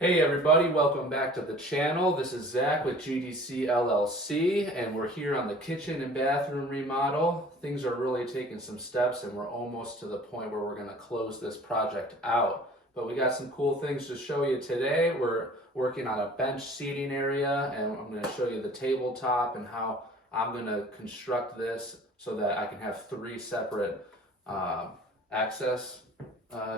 Hey everybody, welcome back to the channel. This is Zach with GDC LLC, and we're here on the kitchen and bathroom remodel. Things are really taking some steps, and we're almost to the point where we're going to close this project out. But we got some cool things to show you today. We're working on a bench seating area, and I'm going to show you the tabletop and how I'm going to construct this so that I can have three separate access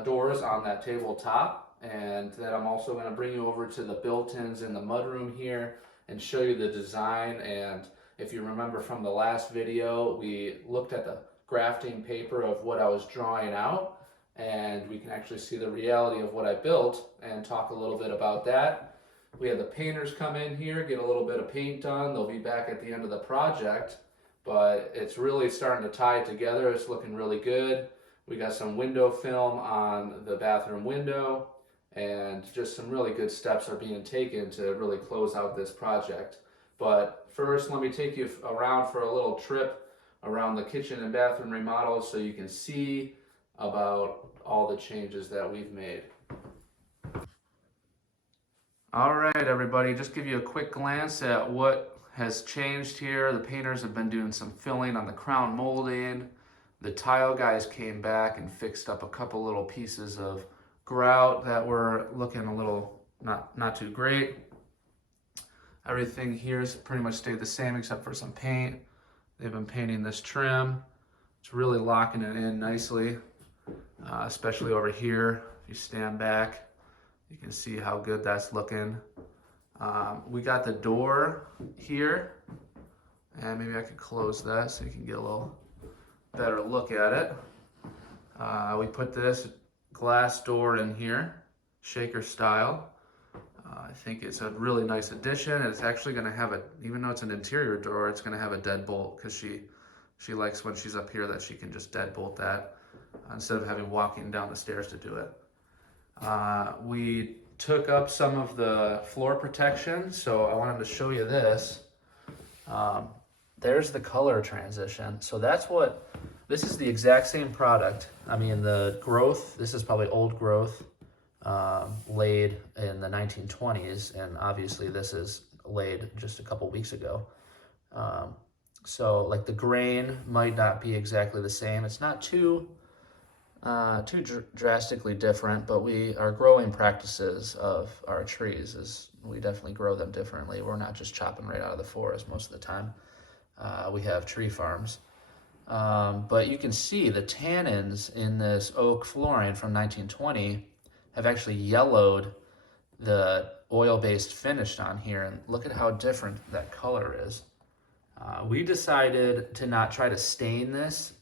doors on that tabletop. And then I'm also going to bring you over to the built-ins in the mudroom here and show you the design. And if you remember from the last video, we looked at the grafting paper of what I was drawing out, and we can actually see the reality of what I built and talk a little bit about that. We had the painters come in here, get a little bit of paint done. They'll be back at the end of the project, but it's really starting to tie it together. It's looking really good. We got some window film on the bathroom window, and just some really good steps are being taken to really close out this project. But first, let me take you around for a little trip around the kitchen and bathroom remodel so you can see about all the changes that we've made. All right, everybody, just give you a quick glance at what has changed here. The painters have been doing some filling on the crown molding. The tile guys came back and fixed up a couple little pieces of grout that were looking a little not too great. Everything here's pretty much stayed the same except for some paint. They've been painting this trim. It's really locking it in nicely, especially over here. If you stand back, you can see how good that's looking. We got the door here, and maybe I could close that so you can get a little better look at it. We put this glass door in here, shaker style. I think it's a really nice addition. It's actually going to have a, even though it's an interior door, it's going to have a deadbolt because she likes when she's up here that she can just deadbolt that instead of having walking down the stairs to do it. We took up some of the floor protection, so I wanted to show you this. There's the color transition. So this is the exact same product. I mean, the growth, this is probably old growth, laid in the 1920s, and obviously this is laid just a couple weeks ago. So like the grain might not be exactly the same. It's not too drastically different, but our growing practices of our trees is we definitely grow them differently. We're not just chopping right out of the forest most of the time. We have tree farms. But you can see the tannins in this oak flooring from 1920 have actually yellowed the oil-based finish on here, and look at how different that color is. We decided to not try to stain this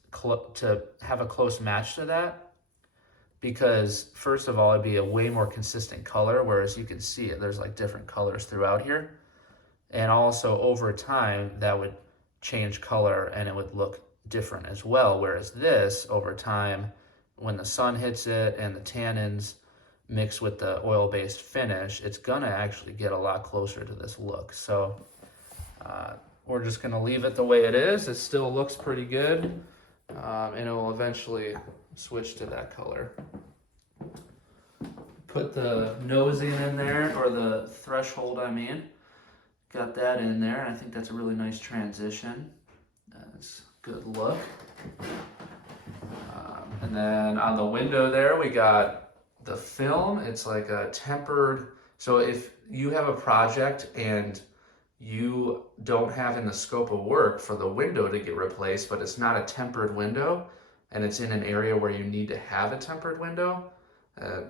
to have a close match to that, because first of all, it'd be a way more consistent color, whereas you can see it, there's like different colors throughout here. And also over time, that would change color and it would look different as well, whereas this over time, when the sun hits it and the tannins mix with the oil-based finish, it's gonna actually get a lot closer to this look. So we're just gonna leave it the way it is. It still looks pretty good, and it will eventually switch to that color. Put the nosing in there, or the threshold I mean, got that in there. I think that's a really nice transition. That's good look. And then on the window there, we got the film. It's like a tempered, so if you have a project and you don't have in the scope of work for the window to get replaced, but it's not a tempered window, and it's in an area where you need to have a tempered window,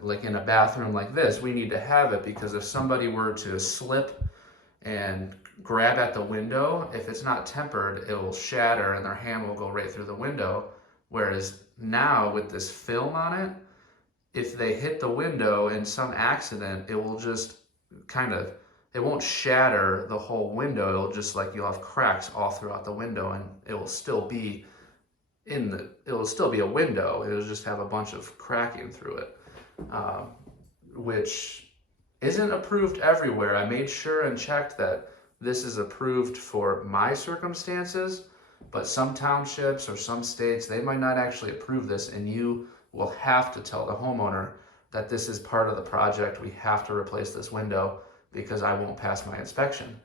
like in a bathroom like this, we need to have it because if somebody were to slip and grab at the window, if it's not tempered, it will shatter and their hand will go right through the window. Whereas now with this film on it, if they hit the window in some accident, it will just it won't shatter the whole window. It'll just you'll have cracks all throughout the window, and it will still be a window. It'll just have a bunch of cracking through it, which isn't approved everywhere. I made sure and checked that this is approved for my circumstances, but some townships or some states, they might not actually approve this, and you will have to tell the homeowner that this is part of the project. We have to replace this window because I won't pass my inspection.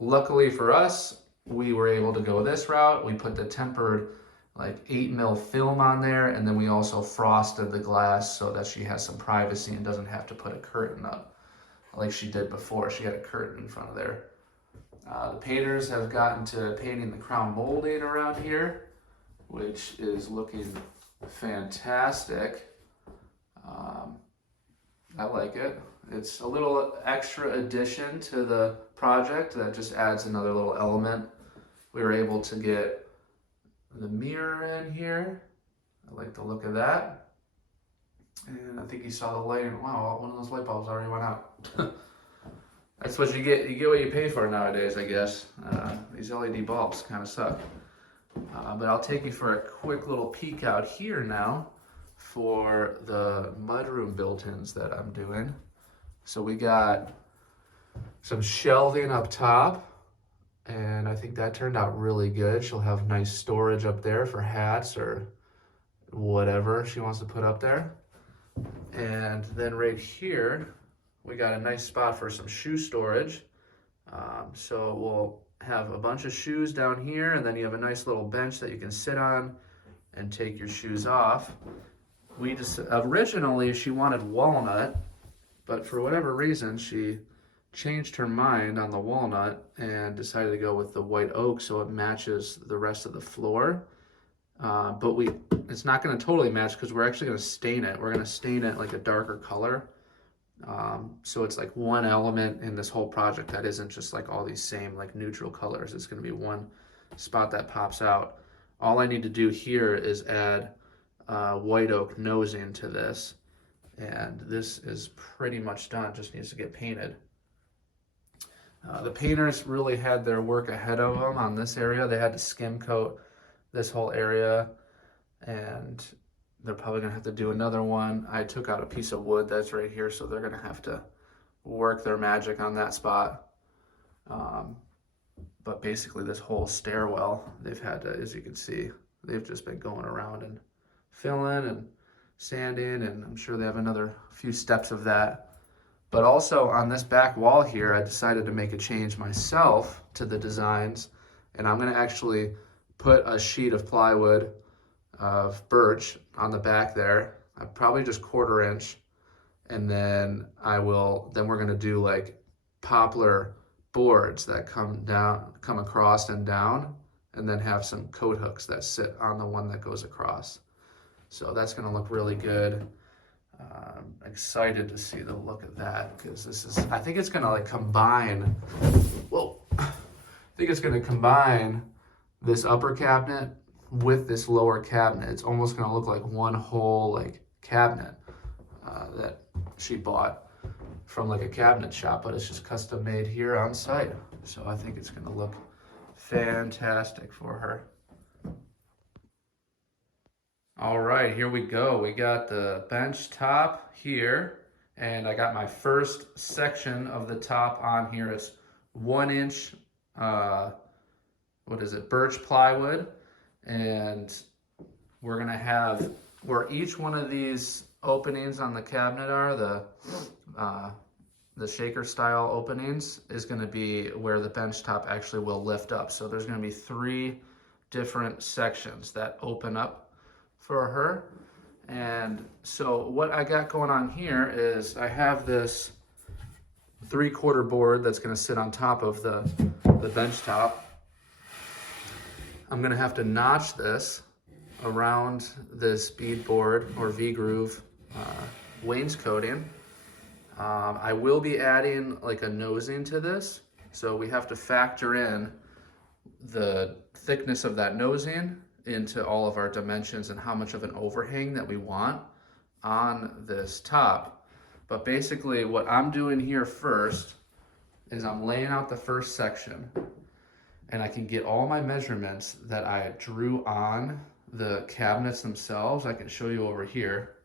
Luckily for us, we were able to go this route. We put the tempered like 8mm film on there, and then we also frosted the glass so that she has some privacy and doesn't have to put a curtain up like she did before. She had a curtain in front of there. The painters have gotten to painting the crown molding around here, which is looking fantastic. I like it. It's a little extra addition to the project that just adds another little element. We were able to get the mirror in here. I like the look of that. And I think you saw the light. Wow, one of those light bulbs already went out. That's what you get. You get what you pay for nowadays, I guess. These LED bulbs kind of suck. But I'll take you for a quick little peek out here now for the mudroom built-ins that I'm doing. So we got some shelving up top, and I think that turned out really good. She'll have nice storage up there for hats or whatever she wants to put up there. And then right here, we got a nice spot for some shoe storage. So we'll have a bunch of shoes down here, and then you have a nice little bench that you can sit on and take your shoes off. We just originally she wanted walnut, but for whatever reason she changed her mind on the walnut and decided to go with the white oak so it matches the rest of the floor. But it's not going to totally match because we're actually going to stain it. We're going to stain it like a darker color. So it's like one element in this whole project that isn't just like all these same like neutral colors. It's going to be one spot that pops out. All I need to do here is add white oak nosing to this, and this is pretty much done. It just needs to get painted. The painters really had their work ahead of them on this area. They had to skim coat this whole area, and they're probably gonna have to do another one. I took out a piece of wood that's right here, so they're gonna have to work their magic on that spot. But basically this whole stairwell, they've had to, as you can see, they've just been going around and filling and sanding, and I'm sure they have another few steps of that. But also on this back wall here, I decided to make a change myself to the designs, and I'm gonna actually put a sheet of plywood of birch on the back there. I probably just 1/4 inch, and then we're gonna do like poplar boards that come across and down, and then have some coat hooks that sit on the one that goes across. So that's gonna look really good. I'm excited to see the look of that because I think it's gonna like combine, I think it's gonna combine this upper cabinet with this lower cabinet. It's almost gonna look like one whole like cabinet that she bought from like a cabinet shop, but it's just custom made here on site. So I think it's gonna look fantastic for her. All right, here we go. We got the bench top here, and I got my first section of the top on here. It's 1 inch, birch plywood, and we're gonna have where each one of these openings on the cabinet are, the shaker style openings, is gonna be where the bench top actually will lift up. So there's gonna be 3 different sections that open up for her. And so what I got going on here is I have this 3/4 board that's going to sit on top of the bench top. I'm going to have to notch this around this beadboard or V-groove wainscoting. I will be adding like a nosing to this, so we have to factor in the thickness of that nosing into all of our dimensions and how much of an overhang that we want on this top. But basically what I'm doing here first is I'm laying out the first section, and I can get all my measurements that I drew on the cabinets themselves. I can show you over here.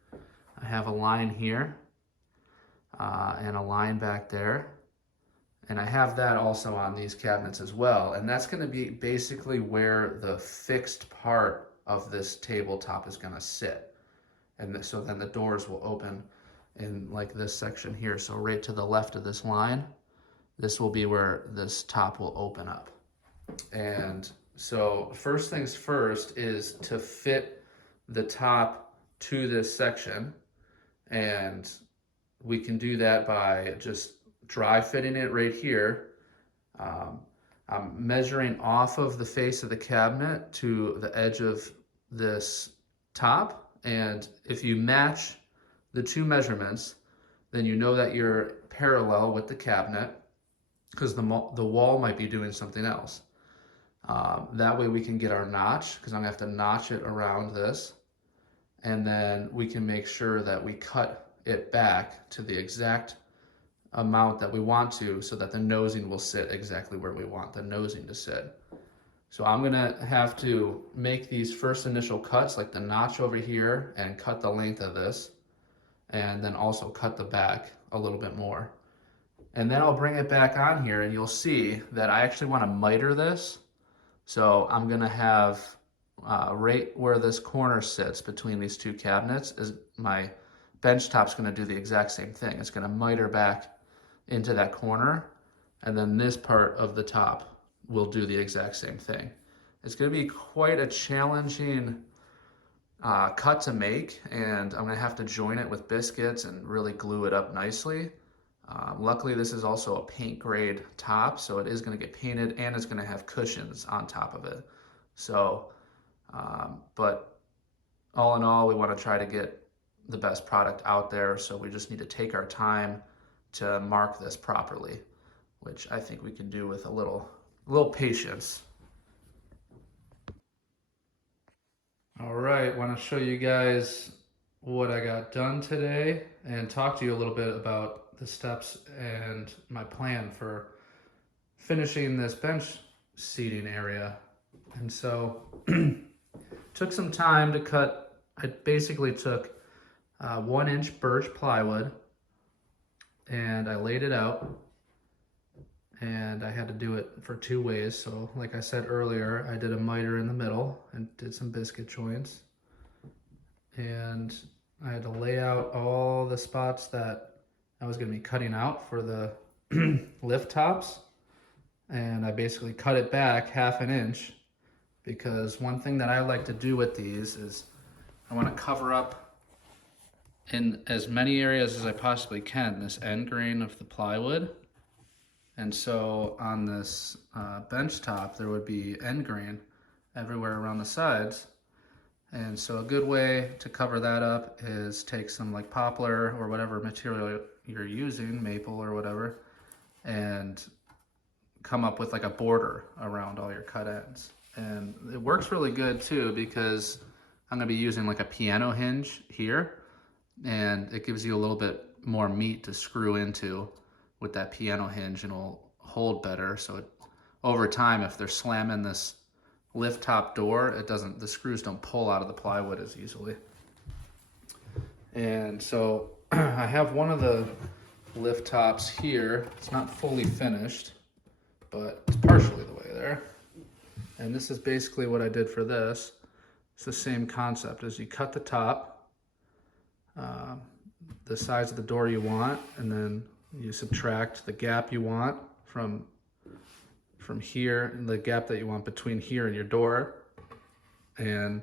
I have a line here and a line back there. And I have that also on these cabinets as well. And that's gonna be basically where the fixed part of this tabletop is gonna sit. And so then the doors will open in like this section here. So right to the left of this line, this will be where this top will open up. And so first things first is to fit the top to this section, and we can do that by just dry fitting it right here. I'm measuring off of the face of the cabinet to the edge of this top, and if you match the two measurements, then you know that you're parallel with the cabinet, because the wall might be doing something else. That way we can get our notch, because I'm gonna have to notch it around this, and then we can make sure that we cut it back to the exact amount that we want to, so that the nosing will sit exactly where we want the nosing to sit. So I'm gonna have to make these first initial cuts, like the notch over here, and cut the length of this, and then also cut the back a little bit more. And then I'll bring it back on here, and you'll see that I actually want to miter this. So I'm gonna have right where this corner sits between these two cabinets, is my bench top's gonna do the exact same thing. It's gonna miter back into that corner, and then this part of the top will do the exact same thing. It's gonna be quite a challenging cut to make, and I'm gonna have to join it with biscuits and really glue it up nicely. Luckily, this is also a paint grade top, so it is gonna get painted, and it's gonna have cushions on top of it. So, but all in all, we wanna try to get the best product out there, so we just need to take our time to mark this properly, which I think we can do with a little patience. All right, want to show you guys what I got done today and talk to you a little bit about the steps and my plan for finishing this bench seating area. And so took some time to cut. I basically took 1-inch birch plywood, and I laid it out, and I had to do it for 2 ways. So like I said earlier, I did a miter in the middle and did some biscuit joints, and I had to lay out all the spots that I was going to be cutting out for the lift tops, and I basically cut it back 1/2 inch, because one thing that I like to do with these is I want to cover up in as many areas as I possibly can this end grain of the plywood. And so on this bench top, there would be end grain everywhere around the sides. And so a good way to cover that up is take some like poplar or whatever material you're using, maple or whatever, and come up with like a border around all your cut ends. And it works really good too, because I'm gonna be using like a piano hinge here, and it gives you a little bit more meat to screw into with that piano hinge, and will hold better. So it, over time, if they're slamming this lift top door, the screws don't pull out of the plywood as easily. And so I have one of the lift tops here. It's not fully finished, but it's partially the way there. And this is basically what I did for this. It's the same concept as you cut the top, the size of the door you want, and then you subtract the gap you want from here, the gap that you want between here and your door, and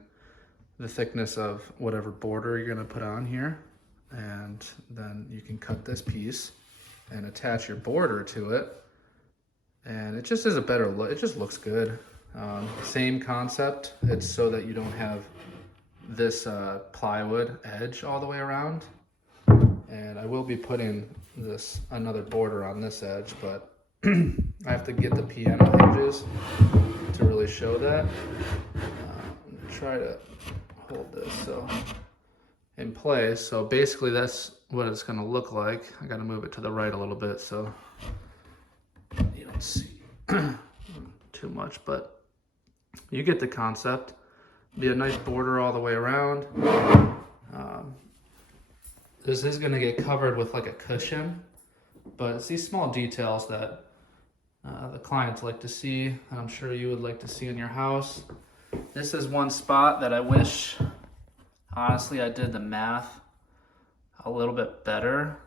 the thickness of whatever border you're going to put on here. And then you can cut this piece and attach your border to it, and it just is a better look. It just looks good. Same concept. It's so that you don't have this plywood edge all the way around. And I will be putting another border on this edge, but I have to get the piano hinges to really show that. I'm gonna try to hold this so in place. So basically that's what it's gonna look like. I gotta move it to the right a little bit so you don't see too much, but you get the concept. Be a nice border all the way around. This is going to get covered with like a cushion, but it's these small details that the clients like to see, and I'm sure you would like to see in your house. This is one spot that I wish, honestly, I did the math a little bit better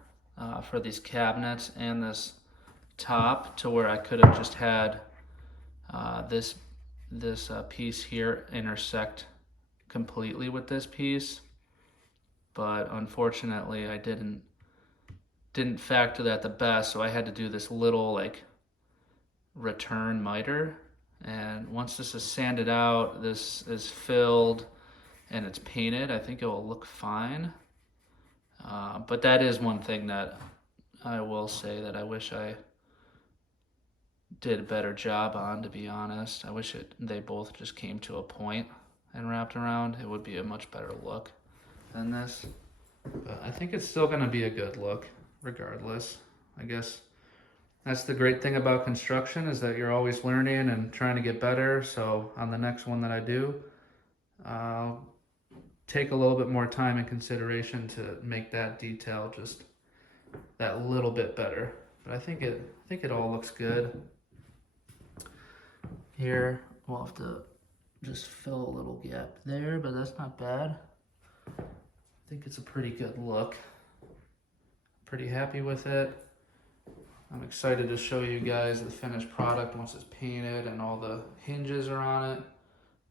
for these cabinets and this top, to where I could have just had this piece here intersect completely with this piece, but unfortunately I didn't factor that the best, so I had to do this little like return miter. And once this is sanded out, this is filled and it's painted, I think it will look fine. But that is one thing that I will say that I wish I did a better job on, to be honest. I wish they both just came to a point and wrapped around. It would be a much better look than this. But I think it's still gonna be a good look regardless. I guess that's the great thing about construction, is that you're always learning and trying to get better. So on the next one that I do, I'll take a little bit more time and consideration to make that detail just that little bit better. But I think it all looks good. Here we'll have to just fill a little gap there, but that's not bad. I think it's a pretty good look. Pretty happy with it. I'm excited to show you guys the finished product once it's painted and all the hinges are on it.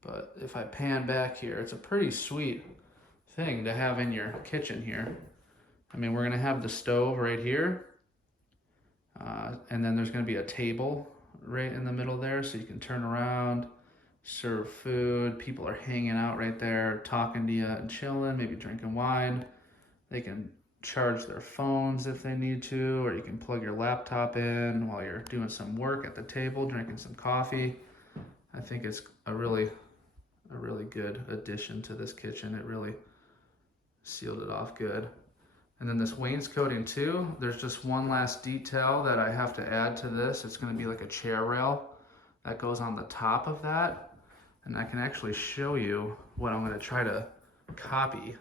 But if I pan back here, it's a pretty sweet thing to have in your kitchen here. I mean, we're gonna have the stove right here, and then there's gonna be a table right in the middle there, so you can turn around, serve food. People are hanging out right there, talking to you and chilling, maybe drinking wine. They can charge their phones if they need to, or you can plug your laptop in while you're doing some work at the table, drinking some coffee. I think it's a really good addition to this kitchen. It really sealed it off good. And then this wainscoting too, there's just one last detail that I have to add to this. It's gonna be like a chair rail that goes on the top of that. And I can actually show you what I'm gonna try to copy.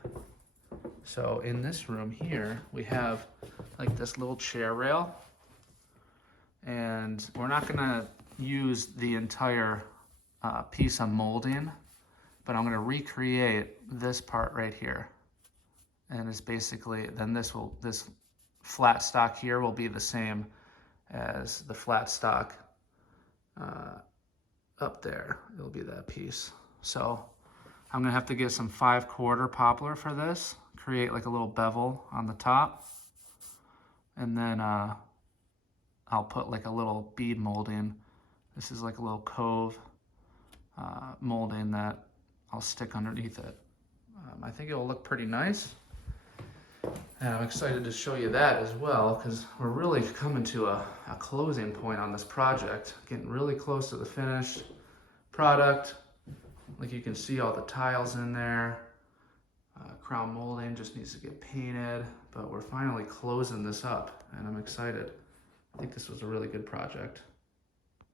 So in this room here, we have like this little chair rail, and we're not gonna use the entire piece of molding, but I'm gonna recreate this part right here. And it's basically, then this flat stock here will be the same as the flat stock up there. It'll be that piece. So I'm gonna have to get some 5/4 poplar for this, create like a little bevel on the top. And then I'll put like a little bead molding. This is like a little cove molding that I'll stick underneath it. I think it'll look pretty nice. And I'm excited to show you that as well, because we're really coming to a closing point on this project, getting really close to the finished product. Like you can see all the tiles in there. Crown molding just needs to get painted, but we're finally closing this up and I'm excited. I think this was a really good project.